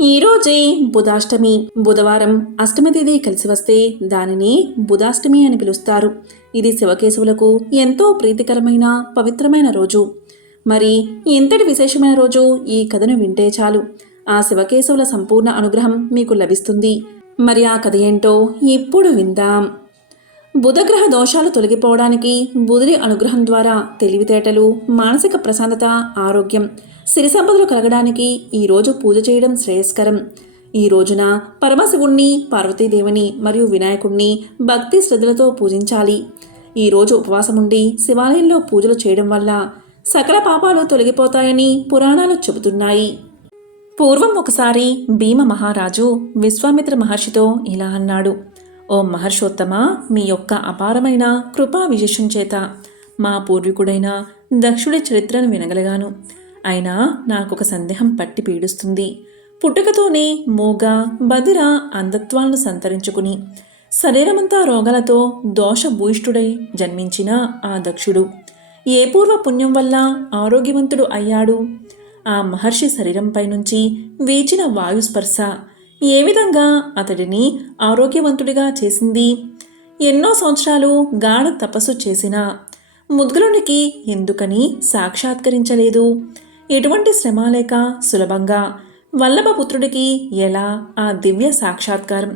ఈరోజే బుధాష్టమి. బుధవారం అష్టమి తేదీ కలిసి వస్తే దానిని బుధాష్టమి అని పిలుస్తారు. ఇది శివకేశవులకు ఎంతో ప్రీతికరమైన పవిత్రమైన రోజు. మరి ఇంతటి విశేషమైన రోజు ఈ కథను వింటే చాలు, ఆ శివకేశవుల సంపూర్ణ అనుగ్రహం మీకు లభిస్తుంది. మరి ఆ కథ ఏంటో ఇప్పుడు విందాం. బుధగ్రహ దోషాలు తొలగిపోవడానికి, బుధుడి అనుగ్రహం ద్వారా తెలివితేటలు, మానసిక ప్రశాంతత, ఆరోగ్యం, సిరి సంపదలు కలగడానికి ఈరోజు పూజ చేయడం శ్రేయస్కరం. ఈ రోజున పరమశివుణ్ణి, పార్వతీదేవిని మరియు వినాయకుణ్ణి భక్తి శ్రద్ధలతో పూజించాలి. ఈరోజు ఉపవాసం ఉండి శివాలయంలో పూజలు చేయడం వల్ల సకల పాపాలు తొలగిపోతాయని పురాణాలు చెబుతున్నాయి. పూర్వం ఒకసారి భీమ మహారాజు విశ్వామిత్ర మహర్షితో ఇలా అన్నాడు: ఓ మహర్షోత్తమ, మీ యొక్క అపారమైన కృపా విశేషం చేత మా పూర్వీకుడైన దక్షుడి చరిత్రను వినగలిగాను. అయినా నాకొక సందేహం పట్టి పీడిస్తుంది. పుట్టుకతోనే మూగ, బదిర, అంధత్వాలను సంతరించుకుని శరీరమంతా రోగాలతో దోషభూయిష్ఠుడై జన్మించిన ఆ దక్షుడు ఏ పూర్వ పుణ్యం వల్ల ఆరోగ్యవంతుడు అయ్యాడు? ఆ మహర్షి శరీరంపై నుంచి వీచిన వాయుస్పర్శ ఏ విధంగా అతడిని ఆరోగ్యవంతుడిగా చేసింది? ఎన్నో సంవత్సరాలు గాఢ తపస్సు చేసినా ముద్గలునికి ఎందుకని సాక్షాత్కరించలేదు? ఎటువంటి శ్రమ లేక సులభంగా వల్లభపుత్రుడికి ఎలా ఆ దివ్య సాక్షాత్కారం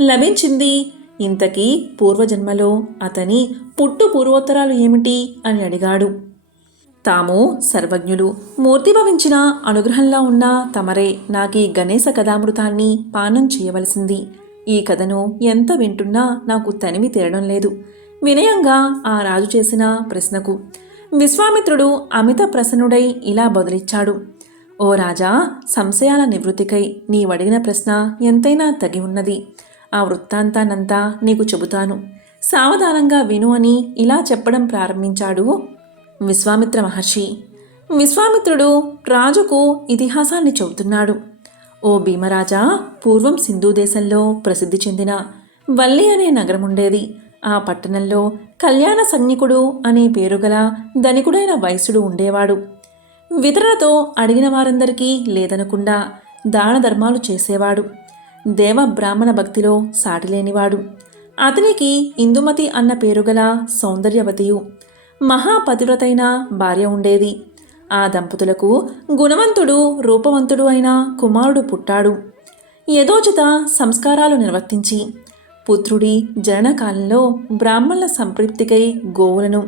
లభించింది? ఇంతకీ పూర్వజన్మలో అతని పుట్టు పూర్వోత్తరాలు ఏమిటి అని అడిగాడు. తాము సర్వజ్ఞులు, మూర్తిభవించిన అనుగ్రహంలా ఉన్న తమరే నాకీ గణేశ కథామృతాన్ని పానం చేయవలసింది. ఈ కథను ఎంత వింటున్నా నాకు తనివి తీరడం లేదు. వినయంగా ఆ రాజు చేసిన ప్రశ్నకు విశ్వామిత్రుడు అమిత ప్రసన్నుడై ఇలా బదులిచ్చాడు: ఓ రాజా, సంశయాల నివృత్తికై నీవడిగిన ప్రశ్న ఎంతైనా తగి ఉన్నది. ఆ వృత్తాంతానంతా నీకు చెబుతాను, సావధానంగా విను అని ఇలా చెప్పడం ప్రారంభించాడు విశ్వామిత్ర మహర్షి. విశ్వామిత్రుడు రాజుకు ఇతిహాసాన్ని చెబుతున్నాడు. ఓ భీమరాజా, పూర్వం సింధు దేశంలో ప్రసిద్ధి చెందిన వల్లి అనే నగరముండేది. ఆ పట్టణంలో కళ్యాణ సన్నికుడు అనే పేరుగల ధనికుడైన వైశ్యుడు ఉండేవాడు. వితరణతో అడిగిన వారందరికీ లేదనకుండా దాన ధర్మాలు చేసేవాడు. దేవ బ్రాహ్మణ భక్తిలో సాటిలేనివాడు. అతనికి ఇందుమతి అన్న పేరుగల సౌందర్యవతియు మహాపతివ్రతైన భార్య ఉండేది. ఆ దంపతులకు గుణవంతుడు, రూపవంతుడు అయిన కుమారుడు పుట్టాడు. యథోచిత సంస్కారాలు నిర్వర్తించి పుత్రుడి జననకాలంలో బ్రాహ్మణుల సంతృప్తికై గోవులను,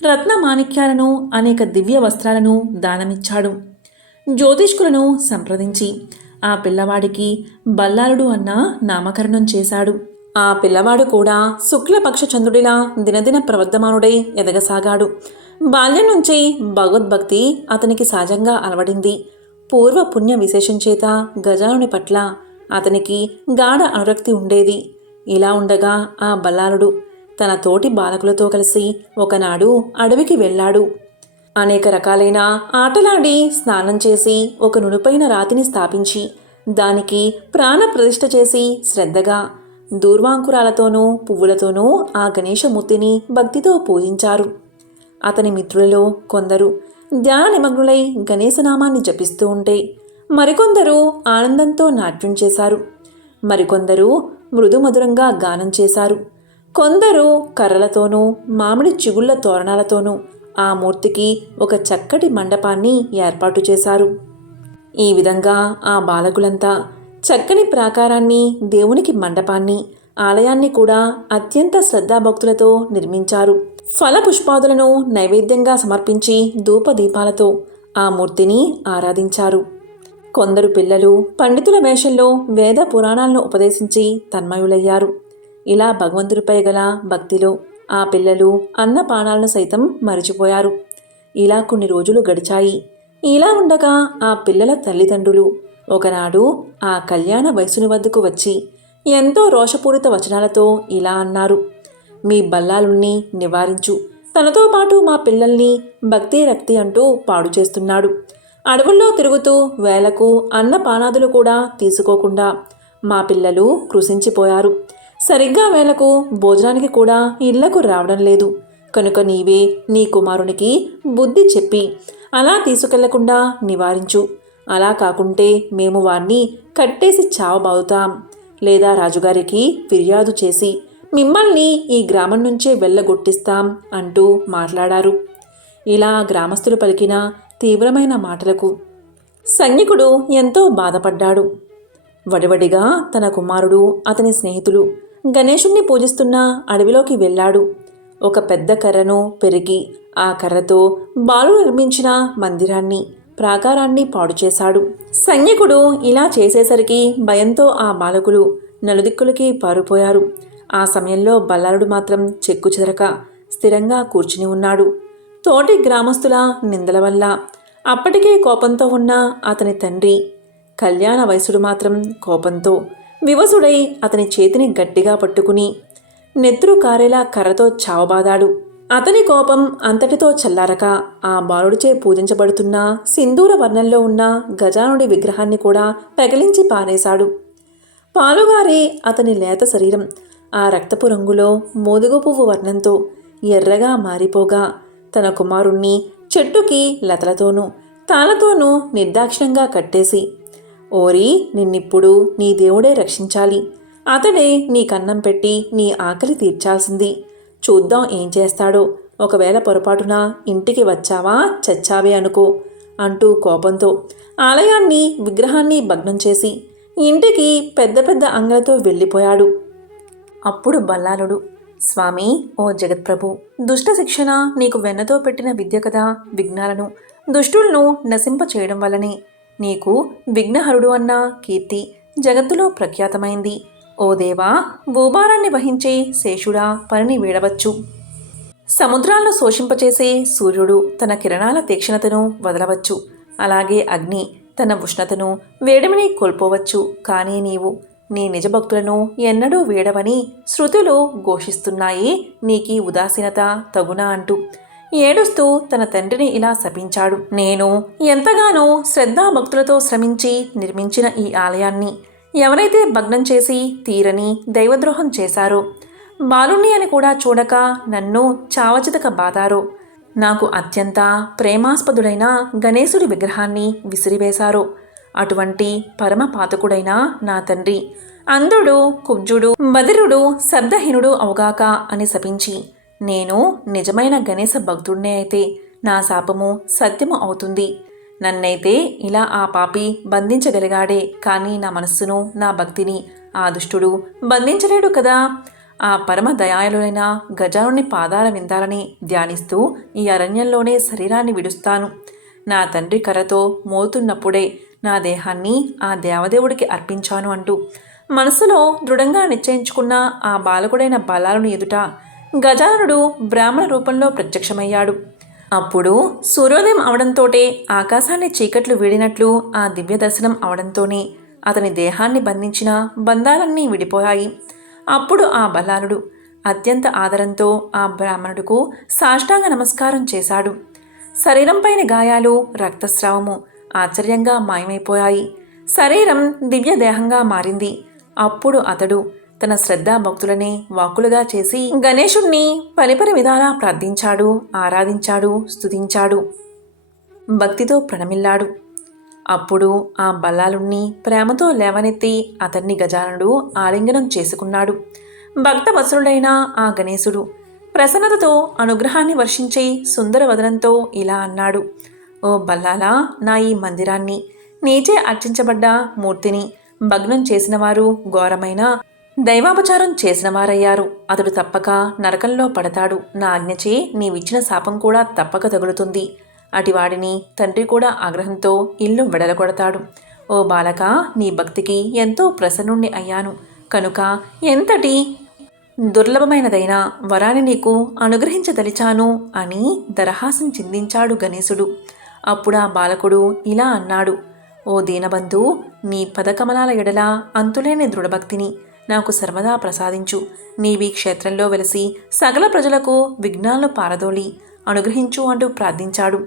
రత్న మాణిక్యాలను, అనేక దివ్య వస్త్రాలను దానమిచ్చాడు. జ్యోతిష్కులను సంప్రదించి ఆ పిల్లవాడికి బల్లాలుడు అన్న నామకరణం చేశాడు. ఆ పిల్లవాడు కూడా శుక్లపక్ష చంద్రుడిలా దినదిన ప్రవర్ధమానుడై ఎదగసాగాడు. బాల్యం నుంచే భగవద్భక్తి అతనికి సహజంగా అలవడింది. పూర్వ పుణ్య విశేషం చేత గజానుని పట్ల అతనికి గాఢ అనురక్తి ఉండేది. ఇలా ఉండగా ఆ బల్లాలుడు తన తోటి బాలకులతో కలిసి ఒకనాడు అడవికి వెళ్ళాడు. అనేక రకాలైన ఆటలాడి స్నానం చేసి ఒక నునుపైన రాతిని స్థాపించి దానికి ప్రాణ ప్రతిష్ఠ చేసి శ్రద్ధగా దూర్వాంకురాలతోనూ పువ్వులతోనూ ఆ గణేశమూర్తిని భక్తితో పూజించారు. అతని మిత్రులలో కొందరు ధ్యాన నిమగ్నులై గణేశనామాన్ని జపిస్తూ ఉంటే మరికొందరు ఆనందంతో నాట్యం చేశారు. మరికొందరు మృదుమధురంగా గానం చేశారు. కొందరు కర్రలతోనూ మామిడి చిగుళ్ల తోరణాలతోనూ ఆ మూర్తికి ఒక చక్కటి మండపాన్ని ఏర్పాటు చేశారు. ఈ విధంగా ఆ బాలకులంతా చక్కని ప్రాకారాన్ని, దేవునికి మండపాన్ని, ఆలయాన్ని కూడా అత్యంత శ్రద్ధాభక్తులతో నిర్మించారు. ఫల పుష్పాదులను నైవేద్యంగా సమర్పించి ధూపదీపాలతో ఆ మూర్తిని ఆరాధించారు. కొందరు పిల్లలు పండితుల వేషంలో వేద పురాణాలను ఉపదేశించి తన్మయులయ్యారు. ఇలా భగవంతుడిపై గల భక్తిలో ఆ పిల్లలు అన్నపానాలను సైతం మరిచిపోయారు. ఇలా కొన్ని రోజులు గడిచాయి. ఇలా ఉండగా ఆ పిల్లల తల్లిదండ్రులు ఒకనాడు ఆ కళ్యాణ వయసుని వద్దకు వచ్చి ఎంతో రోషపూరిత వచనాలతో ఇలా అన్నారు: మీ బల్లాలుణ్ణి నివారించు. తనతో పాటు మా పిల్లల్ని భక్తి రక్తి అంటూ పాడు చేస్తున్నాడు. అడవుల్లో తిరుగుతూ వేలకు అన్నపానాదులు కూడా తీసుకోకుండా మా పిల్లలు కృషించిపోయారు. సరిగ్గా వేలకు భోజనానికి కూడా ఇళ్లకు రావడం లేదు. కనుక నీవే నీ కుమారునికి బుద్ధి చెప్పి అలా తీసుకెళ్లకుండా నివారించు. అలా కాకుంటే మేము వాణ్ణి కట్టేసి చావబావుతాం, లేదా రాజుగారికి ఫిర్యాదు చేసి మిమ్మల్ని ఈ గ్రామం నుంచే వెళ్ళగొట్టిస్తాం అంటూ మాట్లాడారు. ఇలా గ్రామస్తులు పలికిన తీవ్రమైన మాటలకు సైనికుడు ఎంతో బాధపడ్డాడు. వడివడిగా తన కుమారుడు, అతని స్నేహితులు గణేశుణ్ణి పూజిస్తున్న అడవిలోకి వెళ్ళాడు. ఒక పెద్ద కర్రను పెరిగి ఆ కర్రతో బాలుడు నిర్మించిన మందిరాన్ని, ప్రాకారాన్ని పాడు చేశాడు. సైనికుడు ఇలా చేసేసరికి భయంతో ఆ బాలకులు నలుదిక్కులకి పారిపోయారు. ఆ సమయంలో బల్లాలుడు మాత్రం చెక్కుచెదరక స్థిరంగా కూర్చుని ఉన్నాడు. తోటి గ్రామస్తుల నిందల వల్ల అప్పటికే కోపంతో ఉన్న అతని తండ్రి కళ్యాణ వయసుడు మాత్రం కోపంతో వివసుడై అతని చేతిని గట్టిగా పట్టుకుని నెత్తురు కారేలా కర్రతో చావబాదాడు. అతని కోపం అంతటితో చల్లారక ఆ బాలుడిచే పూజించబడుతున్న సింధూర వర్ణంలో ఉన్న గజానుడి విగ్రహాన్ని కూడా పెకిలించి పారేశాడు. పాలుగారే అతని లేత శరీరం ఆ రక్తపు రంగులో మోదుగు పువ్వు వర్ణంతో ఎర్రగా మారిపోగా తన కుమారుణ్ణి చెట్టుకి లతలతోనూ తాళతోనూ నిర్దాక్షిణ్యంగా కట్టేసి, ఓరి, నిన్నిప్పుడు నీ దేవుడే రక్షించాలి, అతడే నీ కన్నం పెట్టి నీ ఆకలి తీర్చాల్సింది, చూద్దాం ఏం చేస్తాడో, ఒకవేళ పొరపాటున ఇంటికి వచ్చావా చచ్చావే అనుకో అంటూ కోపంతో ఆలయాన్ని, విగ్రహాన్ని భగ్నం చేసి ఇంటికి పెద్ద పెద్ద అంగలతో వెళ్ళిపోయాడు. అప్పుడు బల్లాలుడు, స్వామి, ఓ జగత్ప్రభు, దుష్ట శిక్షణ నీకు వెన్నతో పెట్టిన విద్య కదా. విఘ్నాలను, దుష్టులను నశింప చేయడం వల్లనే నీకు విఘ్నహరుడు అన్న కీర్తి జగత్తులో ప్రఖ్యాతమైంది. ఓ దేవా, భూభారాన్ని వహించే శేషుడా, పనిని వీడవచ్చు. సముద్రాలను శోషింపచేసే సూర్యుడు తన కిరణాల తీక్షణతను వదలవచ్చు. అలాగే అగ్ని తన ఉష్ణతను, వేడిమిని కోల్పోవచ్చు. కానీ నీవు నీ నిజభక్తులను ఎన్నడూ వీడవని శృతులు ఘోషిస్తున్నాయి. నీకీ ఉదాసీనత తగునా అంటూ ఏడుస్తూ తన తండ్రిని ఇలా శపించాడు. నేను ఎంతగానో శ్రద్ధాభక్తులతో శ్రమించి నిర్మించిన ఈ ఆలయాన్ని ఎవరైతే భగ్నం చేసి తీరని దైవద్రోహం చేశారో, బాలుణ్ణి అని కూడా చూడక నన్ను చావచితక బాదారో, నాకు అత్యంత ప్రేమాస్పదుడైన గణేశుడి విగ్రహాన్ని విసిరివేశారో, అటువంటి పరమ పాతకుడైన నా తండ్రి అంధుడు, కుబ్జుడు, బదిరుడు, శబ్దహీనుడు అవుగాక అని శపించి, నేను నిజమైన గణేశ భక్తుడినే అయితే నా శాపము సత్యము అవుతుంది. నన్నైతే ఇలా ఆ పాపి బంధించగలిగాడే, కానీ నా మనస్సును, నా భక్తిని ఆ దుష్టుడు బంధించలేడు కదా. ఆ పరమ దయాళులైన గజానుని పాదాల విందాలని ధ్యానిస్తూ ఈ అరణ్యంలోనే శరీరాన్ని విడుస్తాను. నా తండ్రి కర్రతో మోతున్నప్పుడే నా దేహాన్ని ఆ దేవదేవుడికి అర్పించాను అంటూ మనసులో దృఢంగా నిశ్చయించుకున్న ఆ బాలకుడైన బల్లాలుని ఎదుట గజాననుడు బ్రాహ్మణ రూపంలో ప్రత్యక్షమయ్యాడు. అప్పుడు సూర్యోదయం అవడంతోటే ఆకాశాన్ని చీకట్లు వీడినట్లు ఆ దివ్య దర్శనం అవడంతోనే అతని దేహాన్ని బంధించిన బంధాలన్నీ విడిపోయాయి. అప్పుడు ఆ బల్లాలుడు అత్యంత ఆదరంతో ఆ బ్రాహ్మణుడుకు సాష్టాంగ నమస్కారం చేశాడు. శరీరంపైన గాయాలు, రక్తస్రావము ఆశ్చర్యంగా మాయమైపోయాయి. శరీరం దివ్య దేహంగా మారింది. అప్పుడు అతడు తన శ్రద్ధాభక్తులనే వాక్కులుగా చేసి గణేశుణ్ణి పరిపరి విధాలా ప్రార్థించాడు, ఆరాధించాడు, స్తుతించాడు, భక్తితో ప్రణమిల్లాడు. అప్పుడు ఆ బల్లాలుణ్ణి ప్రేమతో లేవనెత్తి అతన్ని గజాననుడు ఆలింగనం చేసుకున్నాడు. భక్తవత్సలుడైన ఆ గణేశుడు ప్రసన్నతతో అనుగ్రహాన్ని వర్షించే సుందర వదనంతో ఇలా అన్నాడు, ఓ బల్లాలా, నా ఈ మందిరాన్ని, నీచే అర్చించబడ్డ మూర్తిని భగ్నం చేసినవారు ఘోరమైన దైవాపచారం చేసినవారయ్యారు. అతడు తప్పక నరకంలో పడతాడు. నా ఆజ్ఞచే నీవిచ్చిన శాపం కూడా తప్పక తగులుతుంది. అటివాడిని తండ్రి కూడా ఆగ్రహంతో ఇల్లు వెడలగొడతాడు. ఓ బాలక, నీ భక్తికి ఎంతో ప్రసన్నుణ్ణి అయ్యాను కనుక ఎంతటి దుర్లభమైనదైన వరాన్ని నీకు అనుగ్రహించదలిచాను అని దరహాసం చిందించాడు గణేశుడు. అప్పుడు ఆ బాలకుడు ఇలా అన్నాడు, ఓ దీనబంధు, నీ పదకమలాల ఎడల అంతులేని దృఢభక్తిని నాకు సర్వదా ప్రసాదించు. నీవీ క్షేత్రంలో వెలిసి సకల ప్రజలకు విఘ్నాలను పారదోలి అనుగ్రహించు అంటూ ప్రార్థించాడు.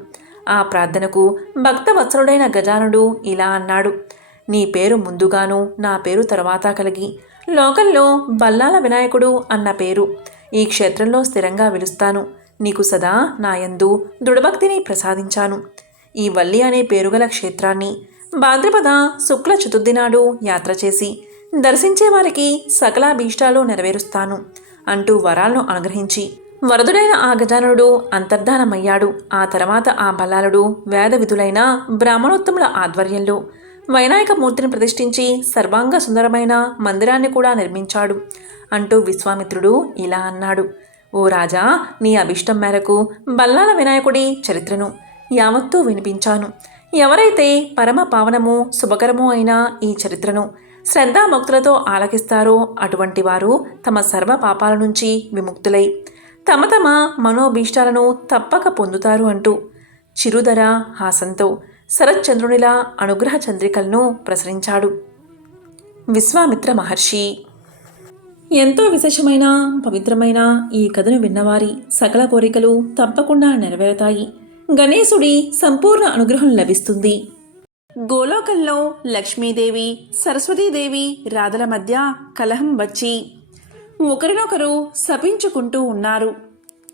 ఆ ప్రార్థనకు భక్తవత్సలుడైన గజానుడు ఇలా అన్నాడు, నీ పేరు ముందుగాను నా పేరు తరువాత కలిగి లోకంలో బల్లాల వినాయకుడు అన్న పేరు ఈ క్షేత్రంలో స్థిరంగా వెలుస్తాను. నీకు సదా నాయందు దృఢభక్తిని ప్రసాదించాను. ఈ వల్లి అనే పేరుగల క్షేత్రాన్ని భాద్రపద శుక్ల చతుర్థి నాడు యాత్ర చేసి దర్శించే వారికి సకలాభీష్టాలు నెరవేరుస్తాను అంటూ వరాలను అనుగ్రహించి వరదుడైన ఆ గజాననుడు అంతర్ధానమయ్యాడు. ఆ తర్వాత ఆ బల్లాలుడు వేద విధులైన బ్రాహ్మణోత్తముల ఆధ్వర్యంలో వైనాయక మూర్తిని ప్రతిష్ఠించి సర్వాంగ సుందరమైన మందిరాన్ని కూడా నిర్మించాడు అంటూ విశ్వామిత్రుడు ఇలా అన్నాడు. ఓ రాజా, నీ అభిష్టం మేరకు బల్లాల వినాయకుడి చరిత్రను యావత్తూ వినిపించాను. ఎవరైతే పరమ పావనము శుభకరము అయిన ఈ చరిత్రను శ్రద్ధాభక్తులతో ఆలకిస్తారో అటువంటి వారు తమ సర్వ పాపాల నుంచి విముక్తులై తమ తమ మనోభీష్టాలను తప్పక పొందుతారు అంటూ చిరుధర హాసంతో శరత్చంద్రునిలా అనుగ్రహ చంద్రికలను ప్రసరించాడు విశ్వామిత్ర మహర్షి. ఎంతో విశేషమైన పవిత్రమైన ఈ కథను విన్నవారి సకల కోరికలు తప్పకుండా నెరవేరుతాయి. గణేశుడి సంపూర్ణ అనుగ్రహం లభిస్తుంది. గోలోకంలో లక్ష్మీదేవి సరస్వతీదేవి రాధల మధ్య కలహం వచ్చి ఒకరినొకరు శపించుకుంటూ ఉన్నారు.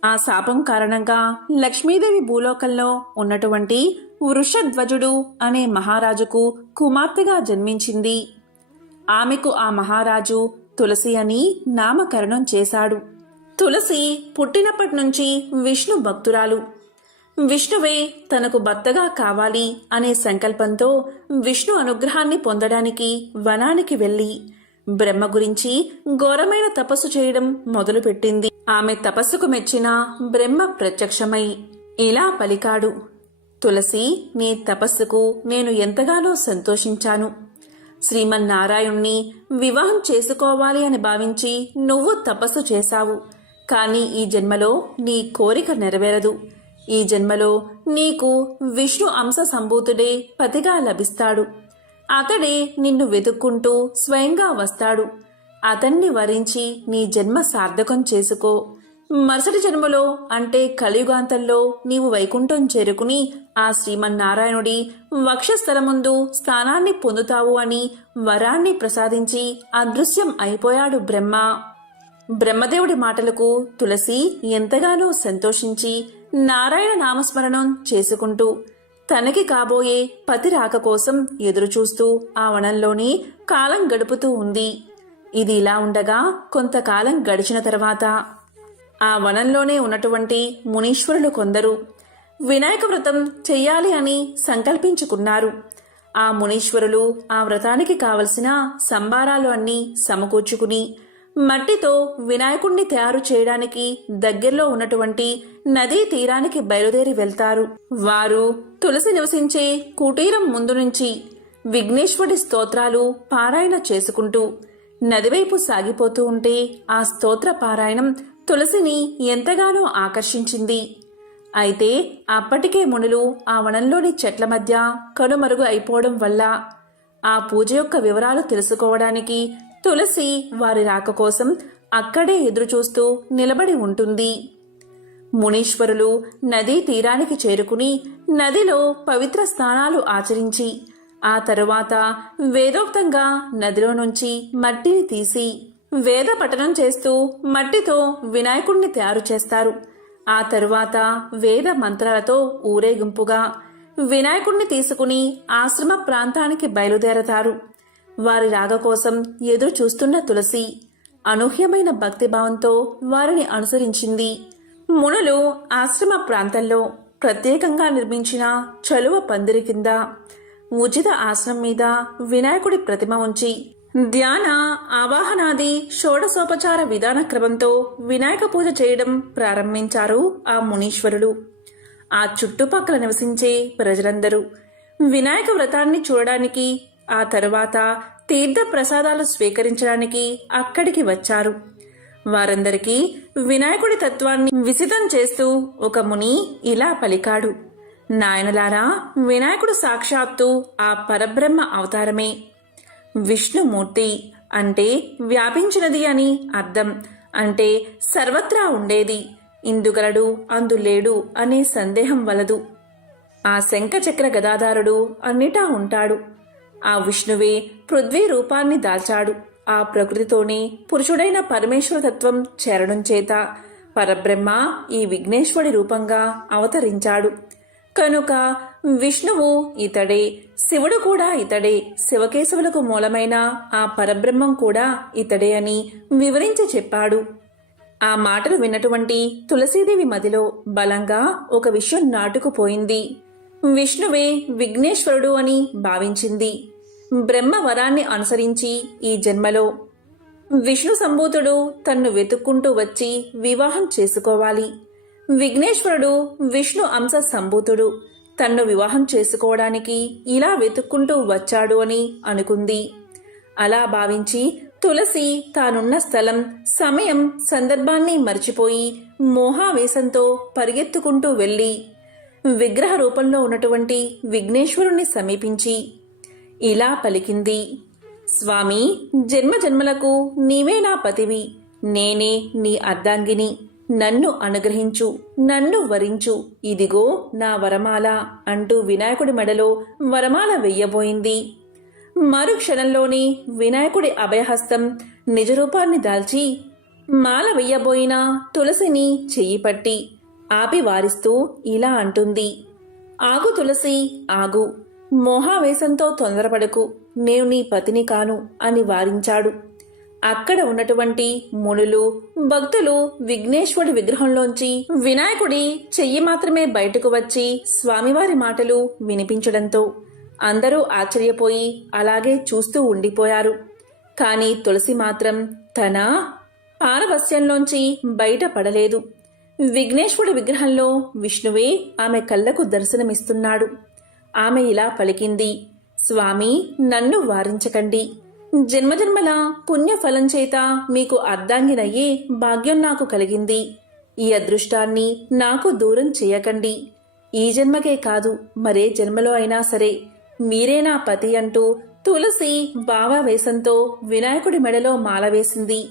ఆ శాపం కారణంగా లక్ష్మీదేవి భూలోకంలో ఉన్నటువంటి వృషధ్వజుడు అనే మహారాజుకు కుమార్తెగా జన్మించింది. ఆమెకు ఆ మహారాజు తులసి అని నామకరణం చేశాడు. తులసి పుట్టినప్పటి నుంచి విష్ణు భక్తురాలు. విష్ణువే తనకు భర్తగా కావాలి అనే సంకల్పంతో విష్ణు అనుగ్రహాన్ని పొందడానికి వనానికి వెళ్లి బ్రహ్మ గురించి ఘోరమైన తపస్సు చేయడం మొదలుపెట్టింది. ఆమె తపస్సుకు మెచ్చిన బ్రహ్మ ప్రత్యక్షమై ఇలా పలికాడు. తులసి, నీ తపస్సుకు నేను ఎంతగానో సంతోషించాను. శ్రీమన్నారాయణ్ణి వివాహం చేసుకోవాలి అని భావించి నువ్వు తపస్సు చేశావు. కానీ ఈ జన్మలో నీ కోరిక నెరవేరదు. ఈ జన్మలో నీకు విష్ణు అంశ సంభూతుడే పతిగా లభిస్తాడు. అతడే నిన్ను వెతుక్కుంటూ స్వయంగా వస్తాడు. అతన్ని వరించి నీ జన్మ సార్థకం చేసుకో. మరుసటి జన్మలో అంటే కలియుగాంతంలో నీవు వైకుంఠం చేరుకుని ఆ శ్రీమన్నారాయణుడి వక్షస్థల ముందు స్థానాన్ని పొందుతావు అని వరాన్ని ప్రసాదించి అదృశ్యం అయిపోయాడు బ్రహ్మ. బ్రహ్మదేవుడి మాటలకు తులసి ఎంతగానో సంతోషించి నారాయణ నామస్మరణం చేసుకుంటూ తనకి కాబోయే పతి రాక కోసం ఎదురుచూస్తూ ఆ వనంలోనే కాలం గడుపుతూ ఉంది. ఇది ఇలా ఉండగా కొంతకాలం గడిచిన తర్వాత ఆ వనంలోనే ఉన్నటువంటి మునీశ్వరులు కొందరు వినాయక వ్రతం చెయ్యాలి అని సంకల్పించుకున్నారు. ఆ మునీశ్వరులు ఆ వ్రతానికి కావలసిన సంబారాలు అన్నీ సమకూర్చుకుని మట్టితో వినాయకుణ్ణి తయారు చేయడానికి దగ్గరలో ఉన్నటువంటి నదీ తీరానికి బయలుదేరి వెళ్తారు. వారు తులసి నివసించే కుటీరం ముందు నుంచి విఘ్నేశ్వరుడి స్తోత్రాలు పారాయణ చేసుకుంటూ నదివైపు సాగిపోతూ ఉంటే ఆ స్తోత్ర పారాయణం తులసిని ఎంతగానో ఆకర్షించింది. అయితే అప్పటికే మునులు ఆ వనంలోని చెట్ల మధ్య కనుమరుగు అయిపోవడం వల్ల ఆ పూజ యొక్క వివరాలు తెలుసుకోవడానికి తులసి వారి రాక కోసం అక్కడే ఎదురుచూస్తూ నిలబడి ఉంటుంది. మునీశ్వరులు నదీ తీరానికి చేరుకుని నదిలో పవిత్ర స్నానాలు ఆచరించి ఆ తరువాత వేదోక్తంగా నదిలో నుంచి మట్టిని తీసి వేద పఠనం చేస్తూ మట్టితో వినాయకుణ్ణి తయారు చేస్తారు. ఆ తరువాత వేద మంత్రాలతో ఊరేగింపుగా వినాయకుణ్ణి తీసుకుని ఆశ్రమ ప్రాంతానికి బయలుదేరతారు. వారి రాక కోసం ఎదురు చూస్తున్న తులసి అనూహ్యమైన భక్తిభావంతో వారిని అనుసరించింది. మునులు ఆశ్రమ ప్రాంతంలో ప్రత్యేకంగా నిర్మించిన చలువ పందిరి కింద ఉచిత ఆసనం మీద వినాయకుడి ప్రతిమ ఉంచి ధ్యాన ఆవాహనాది షోడశోపచార విధాన క్రమంతో వినాయక పూజ చేయడం ప్రారంభించారు ఆ మునీశ్వరులు. ఆ చుట్టుపక్కల నివసించే ప్రజలందరూ వినాయక వ్రతాన్ని చూడడానికి ఆ తరువాత తీర్థ ప్రసాదాలు స్వీకరించడానికి అక్కడికి వచ్చారు. వారందరికీ వినాయకుడి తత్వాన్ని విసితం చేస్తూ ఒక ముని ఇలా పలికాడు. నాయనలారా, వినాయకుడు సాక్షాత్తు ఆ పరబ్రహ్మ అవతారమే. విష్ణుమూర్తి అంటే వ్యాపించినది అని అర్థం. అంటే సర్వత్రా ఉండేది. ఇందుగలడు అందులేడు అనే సందేహం వలదు. ఆ శంఖచక్ర గదాధారుడు అన్నిటా ఉంటాడు. ఆ విష్ణువే పృథ్వీ రూపాన్ని దాల్చాడు. ఆ ప్రకృతితోనే పురుషుడైన పరమేశ్వర తత్వం చేరడం చేత పరబ్రహ్మ ఈ విఘ్నేశ్వరుడి రూపంగా అవతరించాడు. కనుక విష్ణువు ఇతడే, శివుడు కూడా ఇతడే, శివకేశవులకు మూలమైన ఆ పరబ్రహ్మం కూడా ఇతడే అని వివరించి చెప్పాడు. ఆ మాటలు విన్నటువంటి తులసీదేవి మదిలో బలంగా ఒక విషయం నాటుకుపోయింది. విష్ణువే విఘ్నేశ్వరుడు అని భావించింది. బ్రహ్మ వరాన్ని అనుసరించి ఈ జన్మలో విష్ణు సంభూతుడు తన్ను వెతుక్కుంటూ వచ్చి వివాహం చేసుకోవాలి. విఘ్నేశ్వరుడు విష్ణు అంశ సంభూతుడు తన్ను వివాహం చేసుకోవడానికి ఇలా వెతుక్కుంటూ వచ్చాడు అని అనుకుంది. అలా భావించి తులసి తానున్న స్థలం, సమయం, సందర్భాన్ని మర్చిపోయి మోహావేశంతో పరిగెత్తుకుంటూ వెళ్ళి విగ్రహ రూపంలో ఉన్నటువంటి విఘ్నేశ్వరుణ్ణి సమీపించి ఇలా పలికింది. స్వామి, జన్మజన్మలకు నీవే నా పతివి, నేనే నీ అర్ధాంగిని. నన్ను అనుగ్రహించు, నన్ను వరించు, ఇదిగో నా వరమాల అంటూ వినాయకుడి మెడలో వరమాల వెయ్యబోయింది. మరుక్షణంలోనే వినాయకుడి అభయహస్తం నిజరూపాన్ని దాల్చి మాల వెయ్యబోయిన తులసిని చెయ్యి పట్టి ఆపి వారిస్తూ ఇలా అంటుంది. ఆగు తులసి, ఆగు. మోహావేశంతో తొందరపడకు, నేను నీ పతిని కాను అని వారించాడు. అక్కడ ఉన్నటువంటి మునులు, భక్తులు విఘ్నేశ్వరుడి విగ్రహంలోంచి వినాయకుడి చెయ్యి మాత్రమే బయటకు వచ్చి స్వామివారి మాటలు వినిపించడంతో అందరూ ఆశ్చర్యపోయి అలాగే చూస్తూ ఉండిపోయారు. కాని తులసి మాత్రం తన పారవస్యంలోంచి బయటపడలేదు. విఘ్నేశ్వరుడి విగ్రహంలో విష్ణువే ఆమె కళ్ళకు దర్శనమిస్తున్నాడు. ఆమె ఇలా పలికింది. స్వామి, నన్ను వారించకండి. జన్మజన్మల పుణ్యఫలం చేత మీకు అర్ధాంగినయ్యే భాగ్యం నాకు కలిగింది. ఈ అదృష్టాన్ని నాకు దూరం చేయకండి. ఈ జన్మకే కాదు, మరే జన్మలో అయినా సరే మీరే నా పతి అంటూ తులసి భావావేశంతో వినాయకుడి మెడలో మాల వేసింది.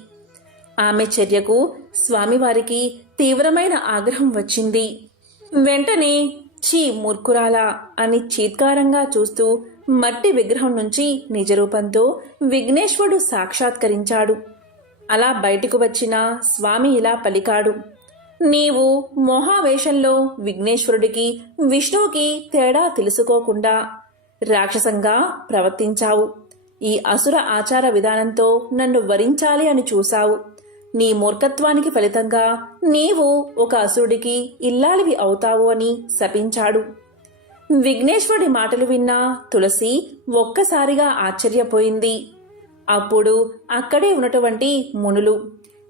ఆమె చర్యకు స్వామివారికి తీవ్రమైన ఆగ్రహం వచ్చింది. వెంటనే చీ మూర్ఖురాలా అని చీత్కారంగా చూస్తూ మట్టి విగ్రహం నుంచి నిజరూపంతో విఘ్నేశ్వరుడు సాక్షాత్కరించాడు. అలా బయటకు వచ్చిన స్వామి ఇలా పలికాడు. నీవు మోహావేశంలో విఘ్నేశ్వరుడికి, విష్ణువుకి తేడా తెలుసుకోకుండా రాక్షసంగా ప్రవర్తించావు. ఈ అసుర ఆచార విధానంతో నన్ను వరించాలి అని చూశావు. నీ మూర్ఖత్వానికి ఫలితంగా నీవు ఒక అసురుడికి ఇల్లాలివి అవుతావు అని శపించాడు. విఘ్నేశ్వరుడి మాటలు విన్న తులసి ఒక్కసారిగా ఆశ్చర్యపోయింది. అప్పుడు అక్కడే ఉన్నటువంటి మునులు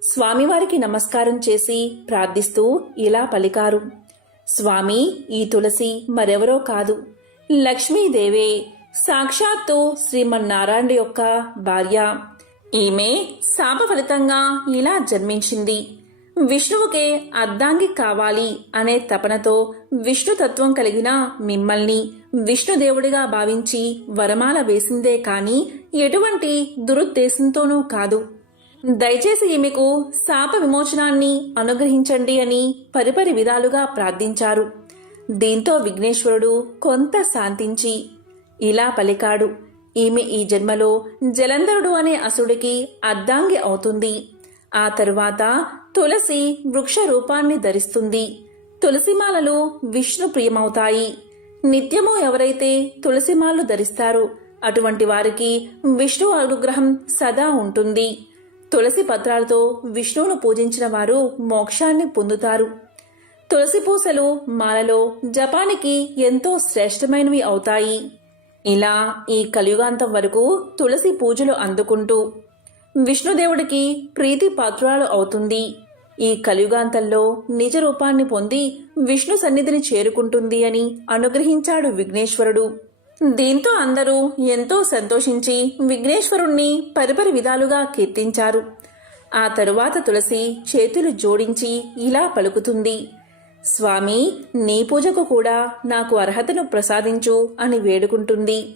స్వామివారికి నమస్కారం చేసి ప్రార్థిస్తూ ఇలా పలికారు. స్వామి, ఈ తులసి మరెవరో కాదు, లక్ష్మీదేవే, సాక్షాత్తు శ్రీమన్నారాయణుడి యొక్క భార్య. ఈమె శాప ఫలితంగా ఇలా జన్మించింది. విష్ణువుకే అర్ధాంగి కావాలి అనే తపనతో విష్ణుతత్వం కలిగిన మిమ్మల్ని విష్ణుదేవుడిగా భావించి వరమాల వేసిందే కాని ఎటువంటి దురుద్దేశంతోనూ కాదు. దయచేసి ఈమెకు శాప విమోచనాన్ని అనుగ్రహించండి అని పరిపరి విధాలుగా ప్రార్థించారు. దీంతో విఘ్నేశ్వరుడు కొంత శాంతించి ఇలా పలికాడు. ఈమె ఈ జన్మలో జలంధరుడు అనే అసుడికి అర్ధాంగి అవుతుంది. ఆ తరువాత తులసి వృక్ష రూపాన్ని ధరిస్తుంది. తులసిమాలలు విష్ణు ప్రియమవుతాయి. నిత్యము ఎవరైతే తులసిమాలలు ధరిస్తారో అటువంటి వారికి విష్ణు అనుగ్రహం సదా ఉంటుంది. తులసి పత్రాలతో విష్ణువును పూజించిన వారు మోక్షాన్ని పొందుతారు. తులసి పూసలు మాలలో జపానికి ఎంతో శ్రేష్టమైనవి అవుతాయి. ఇలా ఈ కలియుగాంతం వరకు తులసి పూజలు అందుకుంటూ విష్ణుదేవుడికి ప్రీతి పాత్రురాలు అవుతుంది. ఈ కలియుగాంతంలో నిజ రూపాన్ని పొంది విష్ణు సన్నిధిని చేరుకుంటుంది అని అనుగ్రహించాడు విఘ్నేశ్వరుడు. దీంతో అందరూ ఎంతో సంతోషించి విఘ్నేశ్వరుణ్ణి పరిపరి విధాలుగా కీర్తించారు. ఆ తరువాత తులసి చేతులు జోడించి ఇలా పలుకుతుంది. స్వామి, నీ పూజకు కూడా నాకు అర్హతను ప్రసాదించు అని వేడుకుంటుంది.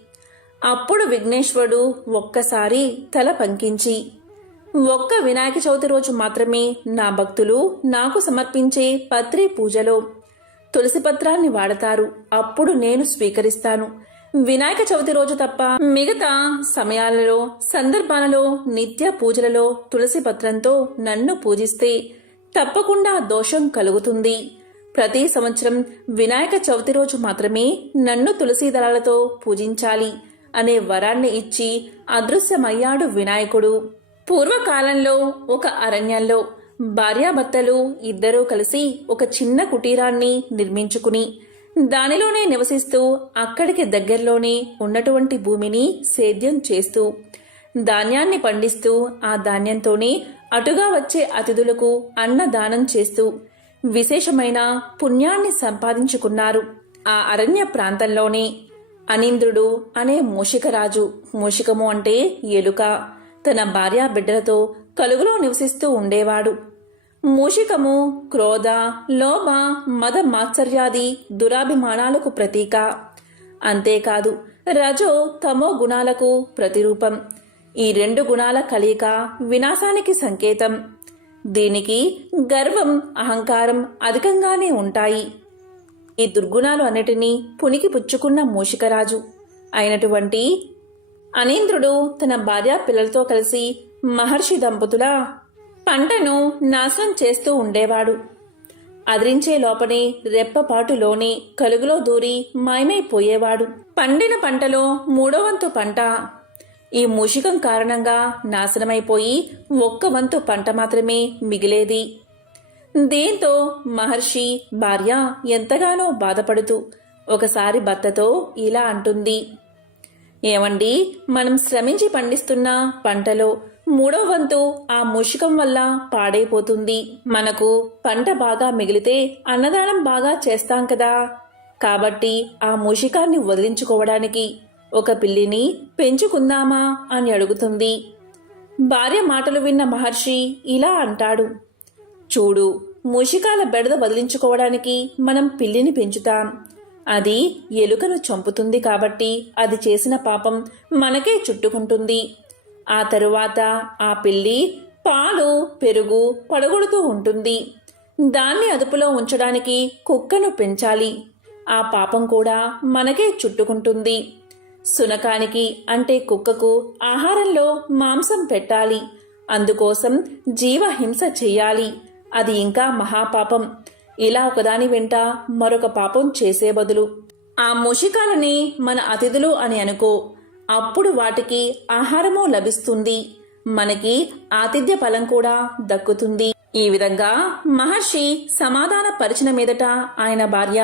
అప్పుడు విఘ్నేశ్వరుడు ఒక్కసారి తల పంకించి, ఒక్క వినాయక చవితి రోజు మాత్రమే నా భక్తులు నాకు సమర్పించే పత్రి పూజలో తులసి పత్రాన్ని వాడతారు. అప్పుడు నేను స్వీకరిస్తాను. వినాయక చవితి రోజు తప్ప మిగతా సమయాలలో, సందర్భాలలో, నిత్య పూజలలో తులసి పత్రంతో నన్ను పూజిస్తే తప్పకుండా దోషం కలుగుతుంది. ప్రతి సంవత్సరం వినాయక చవితి రోజు మాత్రమే నన్ను తులసి దళాలతో పూజించాలి అనే వరాన్ని ఇచ్చి అదృశ్యమయ్యాడు వినాయకుడు. పూర్వకాలంలో ఒక అరణ్యంలో భార్యాభర్తలు ఇద్దరూ కలిసి ఒక చిన్న కుటీరాన్ని నిర్మించుకుని దానిలోనే నివసిస్తూ అక్కడికి దగ్గరలోనే ఉన్నటువంటి భూమిని సేద్యం చేస్తూ ధాన్యాన్ని పండిస్తూ ఆ ధాన్యంతోనే అటుగా వచ్చే అతిథులకు అన్నదానం చేస్తూ విశేషమైన పుణ్యాన్ని సంపాదించుకున్నారు. ఆ అరణ్య ప్రాంతంలోనే అనీంద్రుడు అనే మూషికరాజు, మూషికము అంటే ఎలుక, తన భార్యా బిడ్డలతో కలుగులో నివసిస్తూ ఉండేవాడు. మూషికము క్రోధ, లోభ, మద మాత్సర్యాది దురాభిమానాలకు ప్రతీక. అంతేకాదు రజో తమో గుణాలకు ప్రతిరూపం. ఈ రెండు గుణాల కలయిక వినాశానికి సంకేతం. దీనికి గర్వం, అహంకారం అధికంగానే ఉంటాయి. ఈ దుర్గుణాలు అన్నిటినీ పునికి పుచ్చుకున్న మూషికరాజు అయినటువంటి అనీంద్రుడు తన భార్య పిల్లలతో కలిసి మహర్షి దంపతుల పంటను నాశనం చేస్తూ ఉండేవాడు. అదిరించే లోపనే రెప్పపాటులోనే కలుగులో దూరి మాయమైపోయేవాడు. పండిన పంటలో 3వ వంతు పంట ఈ మూషికం కారణంగా నాశనమైపోయి 1 వంతు పంట మాత్రమే మిగిలేది. దీంతో మహర్షి భార్య ఎంతగానో బాధపడుతూ ఒకసారి భర్తతో ఇలా అంటుంది, ఏమండి, మనం శ్రమించి పండిస్తున్న పంటలో 3వ వంతు ఆ మూషికం వల్ల పాడైపోతుంది. మనకు పంట బాగా మిగిలితే అన్నదానం బాగా చేస్తాం కదా. కాబట్టి ఆ మూషికాన్ని వదిలించుకోవడానికి ఒక పిల్లిని పెంచుకుందామా అని అడుగుతుంది. భార్య మాటలు విన్న మహర్షి ఇలా అంటాడు, చూడు, మూషికాల బెడద వదిలించుకోవడానికి మనం పిల్లిని పెంచుతాం. అది ఎలుకను చంపుతుంది కాబట్టి అది చేసిన పాపం మనకే చుట్టుకుంటుంది. ఆ తరువాత ఆ పిల్లి పాలు, పెరుగు పడగొడుతూ ఉంటుంది. దాన్ని అదుపులో ఉంచడానికి కుక్కను పెంచాలి. ఆ పాపం కూడా మనకే చుట్టుకుంటుంది. సునకానికి అంటే కుక్కకు ఆహారంలో మాంసం పెట్టాలి. అందుకోసం జీవహింస చెయ్యాలి. అది ఇంకా మహాపాపం. ఇలా ఒకదాని వెంట మరొక పాపం చేసే బదులు ఆ మూషికాలని మన అతిథులు అని అనుకో. అప్పుడు వాటికి ఆహారమూ లభిస్తుంది, మనకి ఆతిథ్య ఫలం కూడా దక్కుతుంది. ఈ విధంగా మహర్షి సమాధాన పరిచిన మీదట ఆయన భార్య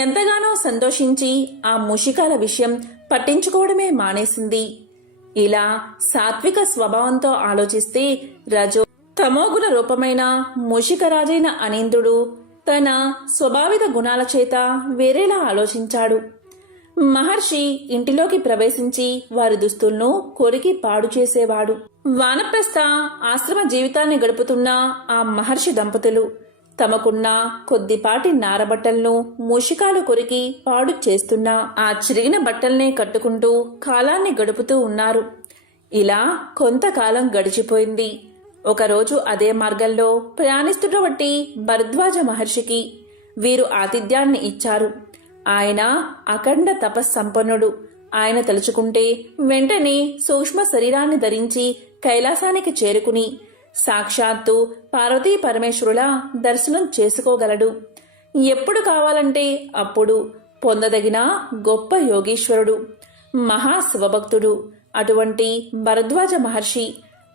ఎంతగానో సంతోషించి ఆ మూషికాల విషయం పట్టించుకోవడమే మానేసింది. ఇలా సాత్విక స్వభావంతో ఆలోచిస్తే రజో తమోగుణ రూపమైన మూషికరాజైన అనీంద్రుడు తన స్వభావిత గుణాల చేత వేరేలా ఆలోచించాడు. మహర్షి ఇంటిలోకి ప్రవేశించి వారి దుస్తులను కొరికి పాడు చేసేవాడు. వానప్రస్థ ఆశ్రమ జీవితాన్ని గడుపుతున్న ఆ మహర్షి దంపతులు తమకున్న కొద్దిపాటి నారబట్టలను మూషికాలు కొరికి పాడు చేస్తున్నా ఆ చిరిగిన బట్టల్నే కట్టుకుంటూ కాలాన్ని గడుపుతూ ఉన్నారు. ఇలా కొంతకాలం గడిచిపోయింది. ఒకరోజు అదే మార్గంలో ప్రయాణిస్తున్నటువంటి భరద్వాజ మహర్షికి వీరు ఆతిథ్యాన్ని ఇచ్చారు. ఆయన అఖండ తపస్సంపన్నుడు. ఆయన తలుచుకుంటే వెంటనే సూక్ష్మ శరీరాన్ని ధరించి కైలాసానికి చేరుకుని సాక్షాత్తు పార్వతీ పరమేశ్వరుల దర్శనం చేసుకోగలడు. ఎప్పుడు కావాలంటే అప్పుడు పొందదగిన గొప్ప యోగీశ్వరుడు, మహాశివభక్తుడు. అటువంటి భరద్వాజ మహర్షి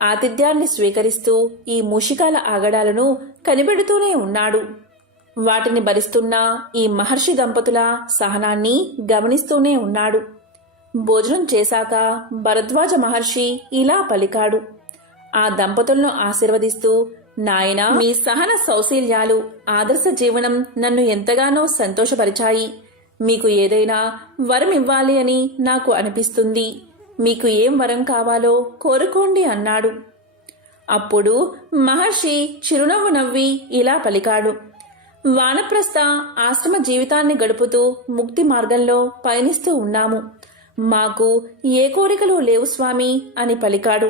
ఆతిథ్యాన్ని స్వీకరిస్తూ ఈ మూషికాల ఆగడాలను కనిపెడుతూనే ఉన్నాడు. వాటిని భరిస్తున్న ఈ మహర్షి దంపతుల సహనాన్ని గమనిస్తూనే ఉన్నాడు. భోజనం చేశాక భరద్వాజ మహర్షి ఇలా పలికాడు. ఆ దంపతులను ఆశీర్వదిస్తూ, నాయనా, మీ సహన సౌశీల్యాలు, ఆదర్శ జీవనం నన్ను ఎంతగానో సంతోషపరిచాయి. మీకు ఏదైనా వరం ఇవ్వాలి అని నాకు అనిపిస్తుంది. మీకు ఏం వరం కావాలో కోరుకోండి అన్నాడు. అప్పుడు మహర్షి చిరునవ్వు నవ్వి ఇలా పలికాడు. వానప్రస్థ ఆశ్రమ జీవితాన్ని గడుపుతూ ముక్తి మార్గంలో పయనిస్తూ ఉన్నాము. మాకు ఏ కోరికలు లేవు స్వామి అని పలికాడు.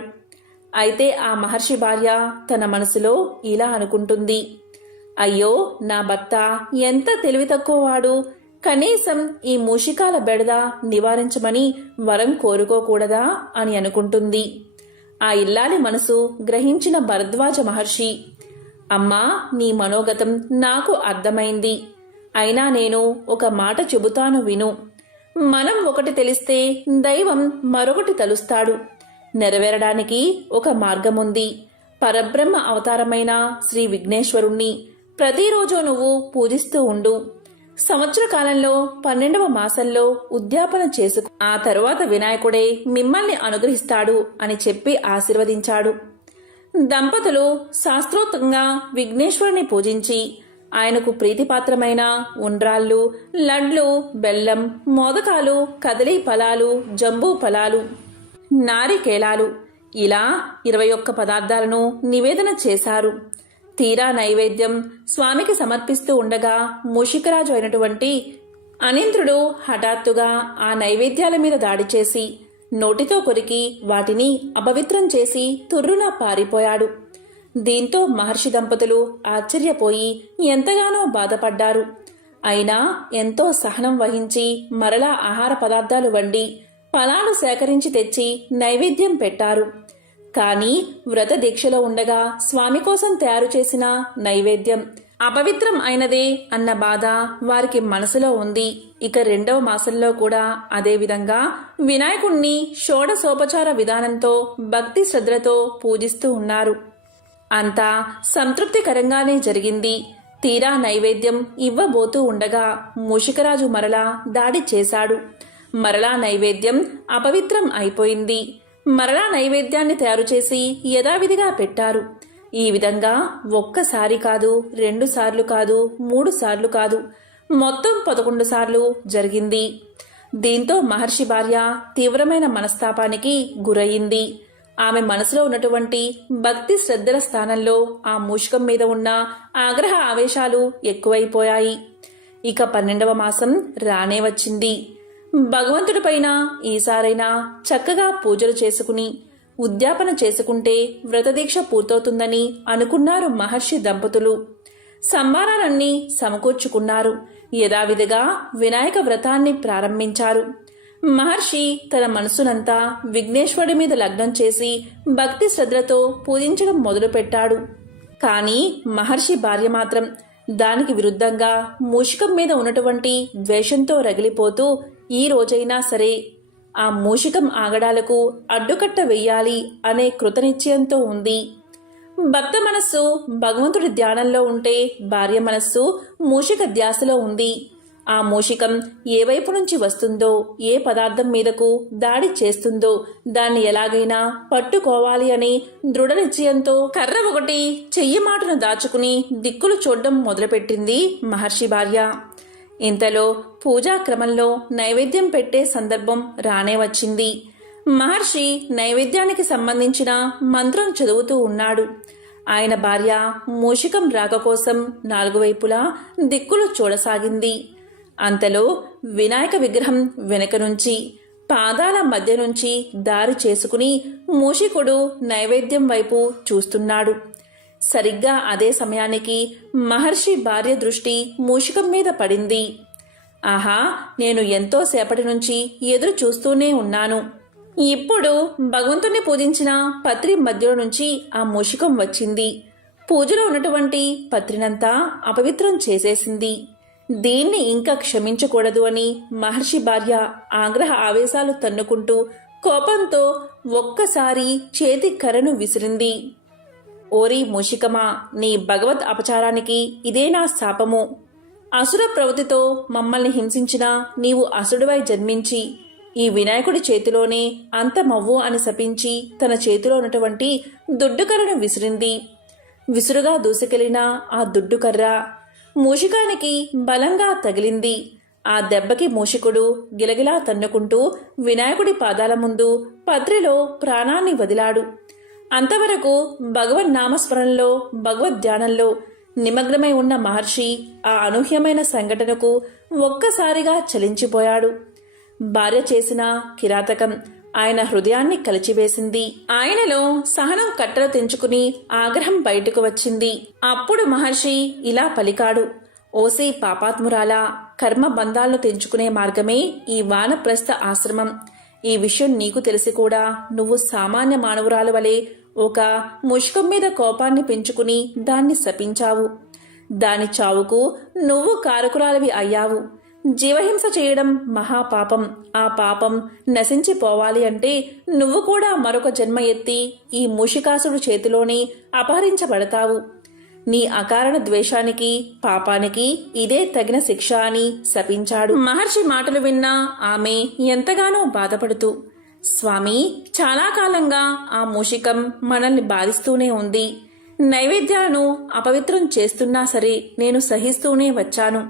అయితే ఆ మహర్షి భార్య తన మనసులో ఇలా అనుకుంటుంది, అయ్యో, నా భర్త ఎంత తెలివి తక్కువవాడు. కనీసం ఈ మూషికాల బెడద నివారించమని వరం కోరుకోకూడదా అని అనుకుంటుంది. ఆ ఇల్లాలి మనసు గ్రహించిన భరద్వాజ మహర్షి అమ్మా, నీ మనోగతం నాకు అర్థమైంది. అయినా నేను ఒక మాట చెబుతాను విను. మనం ఒకటి తెలిస్తే దైవం మరొకటి తలుస్తాడు. నెరవేరడానికి ఒక మార్గముంది. పరబ్రహ్మ అవతారమైన శ్రీ విఘ్నేశ్వరుణ్ణి ప్రతిరోజు నువ్వు పూజిస్తూ ఉండు. సంవత్సర కాలంలో 12వ మాసంలో ఉద్యాపన చేసుకు, ఆ తరువాత వినాయకుడే మిమ్మల్ని అనుగ్రహిస్తాడు అని చెప్పి ఆశీర్వదించాడు. దంపతులు శాస్త్రోక్తంగా విఘ్నేశ్వరుని పూజించి ఆయనకు ప్రీతిపాత్రమైన ఉండ్రాళ్ళు, లడ్లు, బెల్లం, మోదకాలు, కదలీ ఫలాలు, జంబూ ఫలాలు, నారికేలాలు ఇలా 21 పదార్థాలను నివేదన చేశారు. తీరా నైవేద్యం స్వామికి సమర్పిస్తూ ఉండగా మూషికరాజు అయినటువంటి అనింద్రుడు హఠాత్తుగా ఆ నైవేద్యాల మీద దాడి చేసి నోటితో కొరికి వాటిని అపవిత్రం చేసి తుర్రున పారిపోయాడు. దీంతో మహర్షి దంపతులు ఆశ్చర్యపోయి ఎంతగానో బాధపడ్డారు. అయినా ఎంతో సహనం వహించి మరలా ఆహార పదార్థాలు వండి ఫలాలు సేకరించి తెచ్చి నైవేద్యం పెట్టారు. కానీ వ్రత దీక్షలో ఉండగా స్వామి కోసం తయారు చేసిన నైవేద్యం అపవిత్రం అయినదే అన్న బాధ వారికి మనసులో ఉంది. ఇక 2వ మాసంలో కూడా అదేవిధంగా వినాయకుణ్ణి షోడశోపచార విధానంతో భక్తి శ్రద్ధలతో పూజిస్తూ ఉన్నారు. అంతా సంతృప్తికరంగానే జరిగింది. తీరా నైవేద్యం ఇవ్వబోతూ ఉండగా మూషికరాజు మరలా దాడి చేశాడు. మరలా నైవేద్యం అపవిత్రం అయిపోయింది. మరలా నైవేద్యాన్ని తయారు చేసి యథావిధిగా పెట్టారు. ఈ విధంగా ఒక్కసారి కాదు, 2 సార్లు కాదు, 3 సార్లు కాదు, మొత్తం 11 సార్లు జరిగింది. దీంతో మహర్షి భార్య తీవ్రమైన మనస్తాపానికి గురయింది. ఆమె మనసులో ఉన్నటువంటి భక్తి శ్రద్ధల స్థానంలో ఆ మూషికం మీద ఉన్న ఆగ్రహ ఆవేశాలు ఎక్కువైపోయాయి. ఇక 12వ మాసం రానే వచ్చింది. భగవంతుడిపైన ఈసారైనా చక్కగా పూజలు చేసుకుని ఉద్యాపన చేసుకుంటే వ్రతదీక్ష పూర్తవుతుందని అనుకున్నారు మహర్షి దంపతులు. సంభారాలన్నీ సమకూర్చుకున్నారు. యథావిధిగా వినాయక వ్రతాన్ని ప్రారంభించారు. మహర్షి తన మనసునంతా విఘ్నేశ్వరుడి మీద లగ్నం చేసి భక్తి శ్రద్ధలతో పూజించడం మొదలుపెట్టాడు. కానీ మహర్షి భార్య మాత్రం దానికి విరుద్ధంగా మూషికం మీద ఉన్నటువంటి ద్వేషంతో రగిలిపోతూ ఈ రోజైనా సరే ఆ మూషికం ఆగడాలకు అడ్డుకట్ట వెయ్యాలి అనే కృతనిశ్చయంతో ఉంది. భక్త మనస్సు భగవంతుడి ధ్యానంలో ఉంటే భార్య మనస్సు మూషిక ధ్యాసలో ఉంది. ఆ మూషికం ఏ వైపు నుంచి వస్తుందో, ఏ పదార్థం మీదకు దాడి చేస్తుందో దాన్ని ఎలాగైనా పట్టుకోవాలి అని దృఢ నిశ్చయంతో కర్ర ఒకటి చెయ్యి మాటను దాచుకుని దిక్కులు చూడడం మొదలుపెట్టింది మహర్షి భార్య. ఇంతలో పూజా క్రమంలో నైవేద్యం పెట్టే సందర్భం రానే వచ్చింది. మహర్షి నైవేద్యానికి సంబంధించిన మంత్రం చదువుతూ ఉన్నాడు. ఆయన భార్య మూషికం రాక కోసం 4 వైపులా దిక్కులు చూడసాగింది. అంతలో వినాయక విగ్రహం వెనక నుంచి పాదాల మధ్య నుంచి దారి చేసుకుని మూషికుడు నైవేద్యం వైపు చూస్తున్నాడు. సరిగ్గా అదే సమయానికి మహర్షి భార్య దృష్టి మూషికం మీద పడింది. ఆహా, నేను ఎంతో సేపటి నుంచి ఎదురు చూస్తూనే ఉన్నాను. ఇప్పుడు భగవంతుణ్ణి పూజించిన పత్రి మధ్యలో నుంచి ఆ మూషికం వచ్చింది. పూజలో ఉన్నటువంటి పత్రినంతా అపవిత్రం చేసేసింది. దీన్ని ఇంకా క్షమించకూడదు అని మహర్షి భార్య ఆగ్రహ ఆవేశాలు తన్నుకుంటూ కోపంతో ఒక్కసారి చేతి కర్రను విసిరింది. ఓరి మూషికమా, నీ భగవద్ అపచారానికి ఇదే నా శాపము. అసుర ప్రవృత్తితో మమ్మల్ని హింసించిన నీవు అసురుడివై జన్మించి ఈ వినాయకుడి చేతిలోనే అంతమవ్వు అని శపించి తన చేతిలో ఉన్నటువంటి దుడ్డుకర్రను విసిరింది. విసురుగా దూసుకెళ్లిన ఆ దుడ్డుకర్ర మూషికానికి బలంగా తగిలింది. ఆ దెబ్బకి మూషికుడు గిలగిలా తన్నుకుంటూ వినాయకుడి పాదాల ముందు పత్రిలో ప్రాణాన్ని వదిలాడు. అంతవరకు భగవన్ నామస్మరణలో భగవద్ధ్యానంలో నిమగ్నమై ఉన్న మహర్షి ఆ అనూహ్యమైన సంఘటనకు ఒక్కసారిగా చలించిపోయాడు. భార్య చేసిన కిరాతకం ఆయన హృదయాన్ని కలిచివేసింది. ఆయనలో సహనం కట్టలు తెంచుకుని ఆగ్రహం బయటకు వచ్చింది. అప్పుడు మహర్షి ఇలా పలికాడు. ఓసే పాపాత్మురాలా, కర్మ బంధాలను తెంచుకునే మార్గమే ఈ వానప్రస్థ ఆశ్రమం. ఈ విషయం నీకు తెలిసి కూడా నువ్వు సామాన్య మానవురాలు వలె ఒక ముష్కం మీద కోపాన్ని పెంచుకుని దాన్ని శపించావు. దాని చావుకు నువ్వు కారకురాలివి అయ్యావు. జీవహింస చేయడం మహాపాపం. ఆ పాపం నశించిపోవాలి అంటే నువ్వు కూడా మరొక జన్మ ఎత్తి ఈ మూషికాసుడు చేతిలోనే అపహరించబడతావు. నీ అకారణ ద్వేషానికి పాపానికి ఇదే తగిన శిక్ష అని శపించాడు. మహర్షి మాటలు విన్నా ఆమె ఎంతగానో బాధపడుతూ, స్వామి, చాలా కాలంగా ఆ మూషికం మనల్ని బాధిస్తూనే ఉంది. నైవేద్యాలను అపవిత్రం చేస్తున్నా సరే నేను సహిస్తూనే వచ్చాను.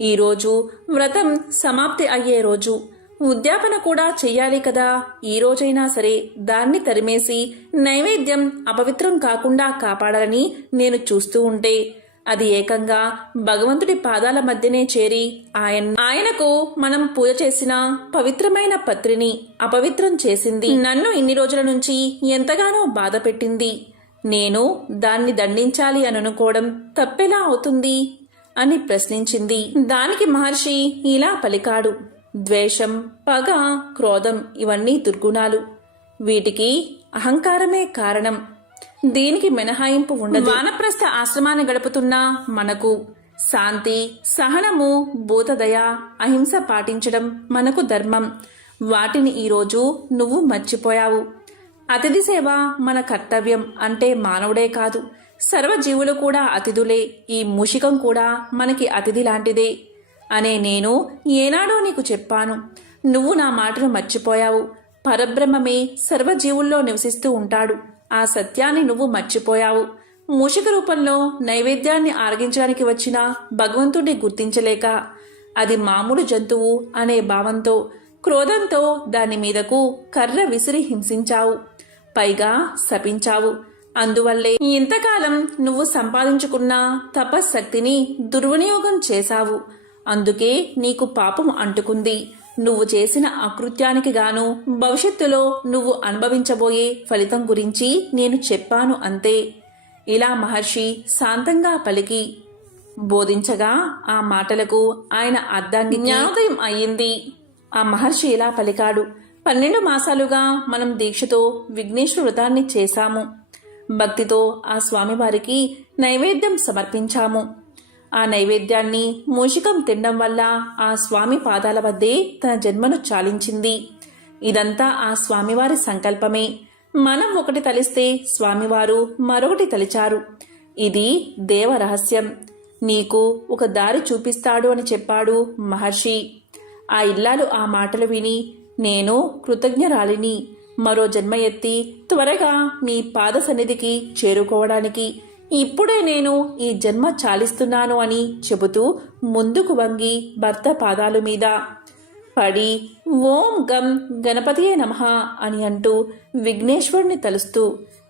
ఈరోజు వ్రతం సమాప్తి అయ్యే రోజు. ఉద్యాపన కూడా చెయ్యాలి కదా. ఈ రోజైనా సరే దాన్ని తరిమేసి నైవేద్యం అపవిత్రం కాకుండా కాపాడాలని నేను చూస్తూ ఉంటే అది ఏకంగా భగవంతుడి పాదాల మధ్యనే చేరి ఆయనకు మనం పూజ చేసిన పవిత్రమైన పత్రిని అపవిత్రం చేసింది. నన్ను ఇన్ని రోజుల నుంచి ఎంతగానో బాధ పెట్టింది. నేను దాన్ని దండించాలి అని అనుకోవడం తప్పెలా అవుతుంది అని ప్రశ్నించింది. దానికి మహర్షి ఇలా పలికాడు, ద్వేషం, పగ, క్రోధం ఇవన్నీ దుర్గుణాలు. వీటికి అహంకారమే కారణం. దీనికి మినహాయింపు ఉండదు. వానప్రస్థ ఆశ్రమాన్ని గడుపుతున్న మనకు శాంతి, సహనము, భూతదయ, అహింస పాటించడం మనకు ధర్మం. వాటిని ఈరోజు నువ్వు మర్చిపోయావు. అతిథి సేవ మన కర్తవ్యం. అంటే మానవుడే కాదు, సర్వజీవులు కూడా అతిథులే. ఈ మూషికం కూడా మనకి అతిథి లాంటిదే అనే నేను ఏనాడో నీకు చెప్పాను. నువ్వు నా మాటను మర్చిపోయావు. పరబ్రహ్మమే సర్వజీవుల్లో నివసిస్తూ ఉంటాడు. ఆ సత్యాన్ని నువ్వు మర్చిపోయావు. మూషిక రూపంలో నైవేద్యాన్ని ఆరగించడానికి వచ్చిన భగవంతుడిని గుర్తించలేక అది మామూలు జంతువు అనే భావంతో, క్రోధంతో దాని మీదకు కర్ర విసిరి హింసించావు. పైగా శపించావు. అందువల్లే ఇంతకాలం నువ్వు సంపాదించుకున్న తపశ్శక్తిని దుర్వినియోగం చేశావు. అందుకే నీకు పాపం అంటుకుంది. నువ్వు చేసిన అకృత్యానికి గాను భవిష్యత్తులో నువ్వు అనుభవించబోయే ఫలితం గురించి నేను చెప్పాను అంతే. ఇలా మహర్షి శాంతంగా పలికి బోధించగా ఆ మాటలకు ఆయన అర్థాన్ని జ్ఞానోదయం అయ్యింది. ఆ మహర్షి ఇలా పలికాడు, 12 మాసాలుగా మనం దీక్షతో విఘ్నేశ్వర వ్రతాన్ని చేశాము. భక్తితో ఆ స్వామివారికి నైవేద్యం సమర్పించాము. ఆ నైవేద్యాన్ని మూషికం తినడం వల్ల ఆ స్వామి పాదాల వద్దే తన జన్మను చాలించింది. ఇదంతా ఆ స్వామివారి సంకల్పమే. మనం ఒకటి తలిస్తే స్వామివారు మరొకటి తలిచారు. ఇది దేవ రహస్యం. నీకు ఒక దారి చూపిస్తాడు అని చెప్పాడు మహర్షి. ఆ ఇల్లాలు ఆ మాటలు విని, నేను కృతజ్ఞరాలిని. మరో జన్మ ఎత్తి త్వరగా నీ పాద సన్నిధికి చేరుకోవడానికి ఇప్పుడే నేను ఈ జన్మ చాలిస్తున్నాను అని చెబుతూ ముందుకు వంగి భర్త పాదాల మీద పడి ఓం గం గణపతియే నమః అని అంటూ విఘ్నేశ్వరుని తలుస్తూ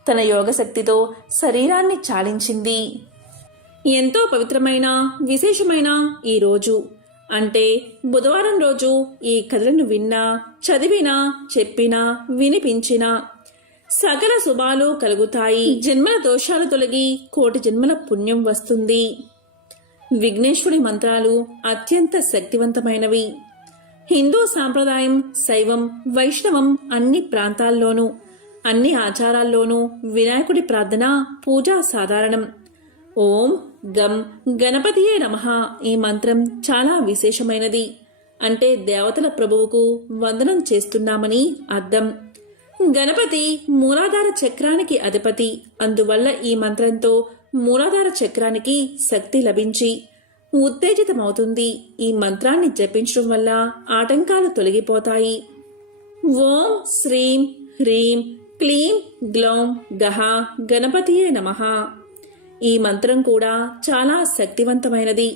తన యోగశక్తితో శరీరాన్ని చాలించింది. ఎంతో పవిత్రమైన విశేషమైన ఈ రోజు అంటే బుధవారం రోజు ఈ కథలను విన్నా, చదివినా, చెప్పినా, వినిపించినా సకల శుభాలు కలుగుతాయి. జన్మల దోషాలు తొలగి కోటి జన్మల పుణ్యం వస్తుంది. విఘ్నేశ్వరుడి మంత్రాలు అత్యంత శక్తివంతమైనవి. హిందూ సాంప్రదాయం, శైవం, వైష్ణవం అన్ని ప్రాంతాల్లోనూ అన్ని ఆచారాల్లోనూ వినాయకుడి ప్రార్థన, పూజ సాధారణం. ఓం గం గణపతియే నమః ఈ మంత్రం చాలా విశేషమైనది. అంటే దేవతల ప్రభువుకు వందనం చేస్తున్నామని అర్థం. గణపతి మూలాధార చక్రానికి అధిపతి. అందువల్ల ఈ మంత్రంతో మూలాధార చక్రానికి శక్తి లభించి ఉత్తేజితమవుతుంది. ఈ మంత్రాన్ని జపించడం వల్ల ఆటంకాలు తొలగిపోతాయి. ఓం శ్రీం హ్రీం క్లీం గ్లౌం గహ గణపతియే నమః ఈ మంత్రం కూడా చాలా శక్తివంతమైనది.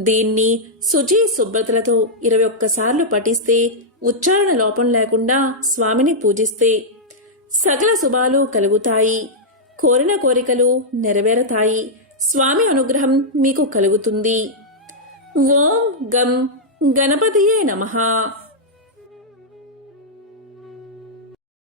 దీన్ని శుచి శుభ్రతలతో 21 సార్లు పఠిస్తే, ఉచ్చారణ లోపం లేకుండా స్వామిని పూజిస్తే సకల శుభాలు కలుగుతాయి. కోరిన కోరికలు నెరవేరతాయి. స్వామి అనుగ్రహం మీకు కలుగుతుంది. ఓం గం గణపతియే నమః.